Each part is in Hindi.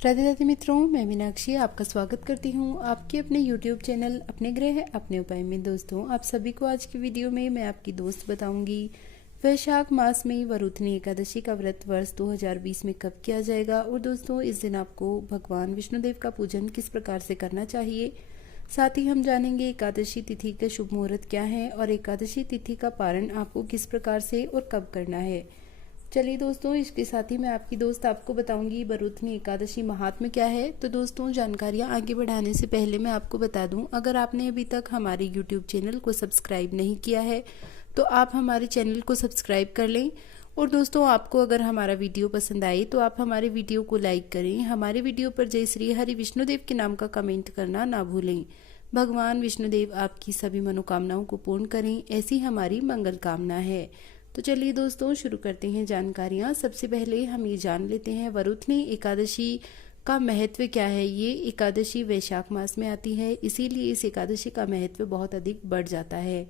राधे राधे मित्रों, मैं मीनाक्षी आपका स्वागत करती हूँ आपके अपने YouTube चैनल अपने ग्रह अपने उपाय में। दोस्तों, आप सभी को आज की वीडियो में मैं आपकी दोस्त बताऊंगी वैशाख मास में वरुथनी एकादशी का व्रत वर्ष 2020 में कब किया जाएगा। और दोस्तों, इस दिन आपको भगवान विष्णुदेव का पूजन किस प्रकार से करना चाहिए। साथ ही हम जानेंगे एकादशी तिथि के शुभ मुहूर्त क्या है और एकादशी तिथि का पारण आपको किस प्रकार से और कब करना है। चलिए दोस्तों, इसके साथ ही मैं आपकी दोस्त आपको बताऊंगी वरुथनी एकादशी महात्म्य क्या है। तो दोस्तों, जानकारियां आगे बढ़ाने से पहले मैं आपको बता दूं, अगर आपने अभी तक हमारे YouTube चैनल को सब्सक्राइब नहीं किया है तो आप हमारे चैनल को सब्सक्राइब कर लें। और दोस्तों, आपको अगर हमारा वीडियो पसंद आए तो आप हमारे वीडियो को लाइक करें। हमारे वीडियो पर जय श्री हरि विष्णुदेव के नाम का कमेंट करना ना भूलें। भगवान विष्णुदेव आपकी सभी मनोकामनाओं को पूर्ण करें, ऐसी हमारी मंगल कामना है। तो चलिए दोस्तों, शुरू करते हैं जानकारियां। सबसे पहले हम ये जान लेते हैं वरुथनी एकादशी का महत्व क्या है। ये एकादशी वैशाख मास में आती है, इसीलिए इस एकादशी का महत्व बहुत अधिक बढ़ जाता है।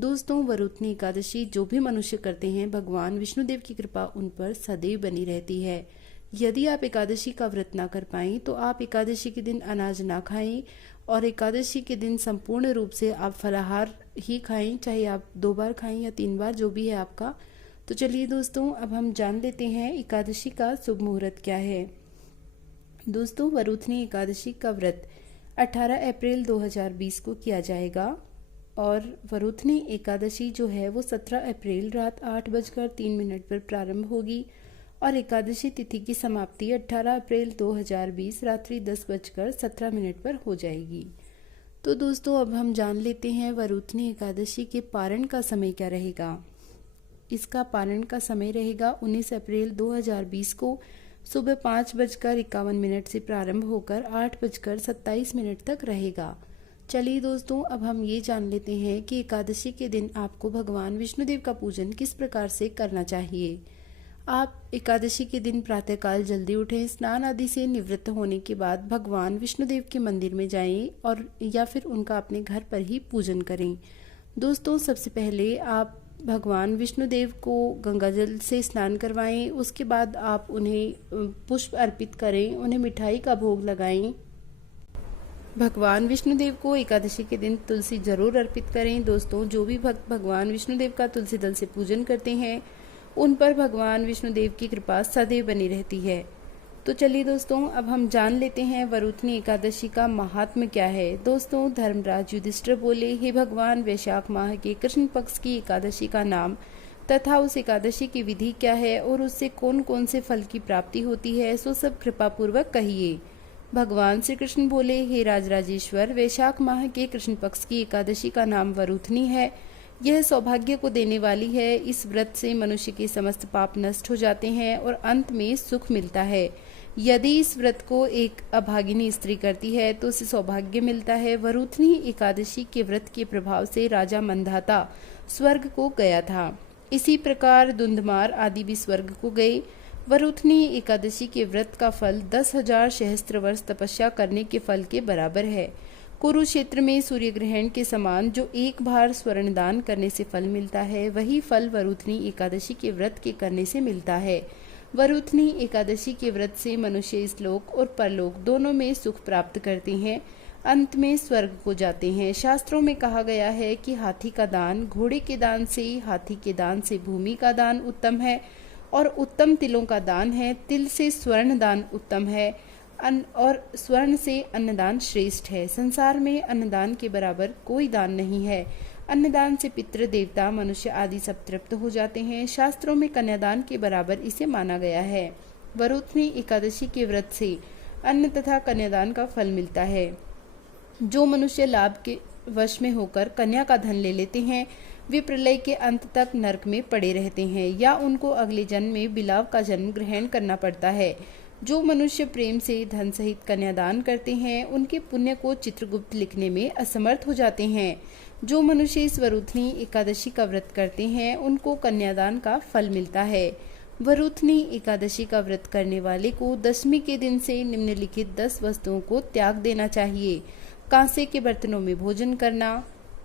दोस्तों, वरुथनी एकादशी जो भी मनुष्य करते हैं, भगवान विष्णुदेव की कृपा उन पर सदैव बनी रहती है। यदि आप एकादशी का व्रत ना कर पाएं तो आप एकादशी के दिन अनाज ना खाएं और एकादशी के दिन संपूर्ण रूप से आप फलाहार ही खाएं, चाहे आप 2 बार खाएं या 3 बार, जो भी है आपका। तो चलिए दोस्तों, अब हम जान लेते हैं एकादशी का शुभ मुहूर्त क्या है। दोस्तों, वरुथनी एकादशी का व्रत 18 अप्रैल 2020 को किया जाएगा और वरुथनी एकादशी जो है वो 17 अप्रैल रात 8:03 पर प्रारंभ होगी और एकादशी तिथि की समाप्ति 18 अप्रैल 2020 रात्रि 10:17 पर हो जाएगी। तो दोस्तों, अब हम जान लेते हैं वरुथनी एकादशी के पारण का समय क्या रहेगा। इसका पारण का समय रहेगा 19 अप्रैल 2020 को सुबह 5:51 से प्रारंभ होकर 8:27 तक रहेगा। चलिए दोस्तों, अब हम ये जान लेते हैं कि एकादशी के दिन आपको भगवान विष्णुदेव का पूजन किस प्रकार से करना चाहिए। आप एकादशी के दिन प्रातःकाल जल्दी उठें, स्नान आदि से निवृत्त होने के बाद भगवान विष्णुदेव के मंदिर में जाएं और या फिर उनका अपने घर पर ही पूजन करें। दोस्तों, सबसे पहले आप भगवान विष्णुदेव को गंगाजल से स्नान करवाएं, उसके बाद आप उन्हें पुष्प अर्पित करें, उन्हें मिठाई का भोग लगाएं। भगवान विष्णुदेव को एकादशी के दिन तुलसी जरूर अर्पित करें। दोस्तों, जो भी भक्त भगवान विष्णुदेव का तुलसी दल से पूजन करते हैं उन पर भगवान विष्णुदेव की कृपा सदैव बनी रहती है। तो चलिए दोस्तों, अब हम जान लेते हैं वरुथनी एकादशी का महात्म्य क्या है। दोस्तों, धर्मराज युधिष्ठिर बोले, हे भगवान, वैशाख माह के कृष्ण पक्ष की एकादशी का नाम तथा उस एकादशी की विधि क्या है और उससे कौन कौन से फल की प्राप्ति होती है, सो सब कृपा पूर्वक कहिए। भगवान श्री कृष्ण बोले, हे राजराजेश्वर, वैशाख माह के कृष्ण पक्ष की एकादशी का नाम वरुथनी है। यह सौभाग्य को देने वाली है। इस व्रत से मनुष्य के समस्त पाप नष्ट हो जाते हैं और अंत में सुख मिलता है। यदि इस व्रत को एक अभागिनी स्त्री करती है तो उसे सौभाग्य मिलता है। वरुथनी एकादशी के व्रत के प्रभाव से राजा मंधाता स्वर्ग को गया था। इसी प्रकार धुंधमार आदि भी स्वर्ग को गए। वरुथनी एकादशी के व्रत का फल 10,000 सहस्त्र वर्ष तपस्या करने के फल के बराबर है। कुरुक्षेत्र में सूर्य ग्रहण के समान जो एक बार स्वर्ण दान करने से फल मिलता है, वही फल वरुथनी एकादशी के व्रत के करने से मिलता है। वरुथनी एकादशी के व्रत से मनुष्य इस लोक और परलोक दोनों में सुख प्राप्त करते हैं, अंत में स्वर्ग को जाते हैं। शास्त्रों में कहा गया है कि हाथी का दान घोड़े के दान से, हाथी के दान से भूमि का दान उत्तम है और उत्तम तिलों का दान है। तिल से स्वर्ण दान उत्तम है और स्वर्ण से अन्नदान श्रेष्ठ है। संसार में अन्नदान के बराबर कोई दान नहीं है। अन्नदान से पितृ देवता मनुष्य आदि सब तृप्त हो जाते हैं। शास्त्रों में कन्यादान के बराबर इसे माना गया है। वरुथनी एकादशी के व्रत से अन्न तथा कन्यादान का फल मिलता है। जो मनुष्य लाभ के वश में होकर कन्या का धन ले लेते हैं, वे प्रलय के अंत तक नरक में पड़े रहते हैं या उनको अगले जन्म में बिलाव का जन्म ग्रहण करना पड़ता है। जो मनुष्य प्रेम से धन सहित कन्यादान करते हैं, उनके पुण्य को चित्रगुप्त लिखने में असमर्थ हो जाते हैं। जो मनुष्य इस वरुथनी एकादशी का व्रत करते हैं, उनको कन्यादान का फल मिलता है। वरुथनी एकादशी का व्रत करने वाले को दशमी के दिन से निम्नलिखित 10 वस्तुओं को त्याग देना चाहिए। कांसे के बर्तनों में भोजन करना,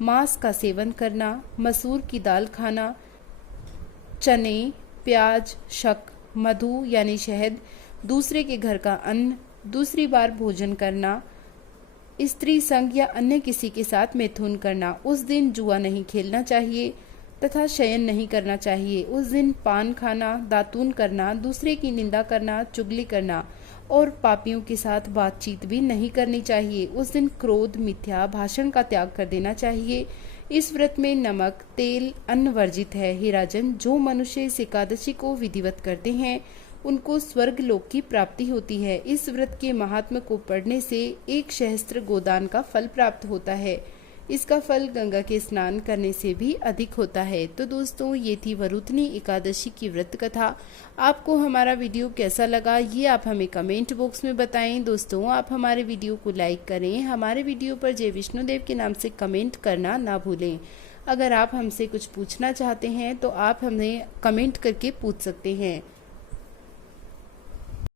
मांस का सेवन करना, मसूर की दाल खाना, चने, प्याज, शक, मधु यानी शहद, दूसरे के घर का अन्न, दूसरी बार भोजन करना, स्त्री संग या अन्य किसी के साथ मैथुन करना। उस दिन जुआ नहीं खेलना चाहिए तथा शयन नहीं करना चाहिए। उस दिन पान खाना, दातून करना, दूसरे की निंदा करना, चुगली करना और पापियों के साथ बातचीत भी नहीं करनी चाहिए। उस दिन क्रोध, मिथ्या भाषण का त्याग कर देना चाहिए। इस व्रत में नमक, तेल, अन्न वर्जित है। हे राजन, जो मनुष्य इस एकादशी को विधिवत करते हैं उनको स्वर्ग लोक की प्राप्ति होती है। इस व्रत के महात्म्य को पढ़ने से 1 सहस्त्र गोदान का फल प्राप्त होता है। इसका फल गंगा के स्नान करने से भी अधिक होता है। तो दोस्तों, ये थी वरुथनी एकादशी की व्रत कथा। आपको हमारा वीडियो कैसा लगा ये आप हमें कमेंट बॉक्स में बताएं। दोस्तों, आप हमारे वीडियो को लाइक करें। हमारे वीडियो पर जय विष्णुदेव के नाम से कमेंट करना ना भूलें। अगर आप हमसे कुछ पूछना चाहते हैं तो आप हमें कमेंट करके पूछ सकते हैं।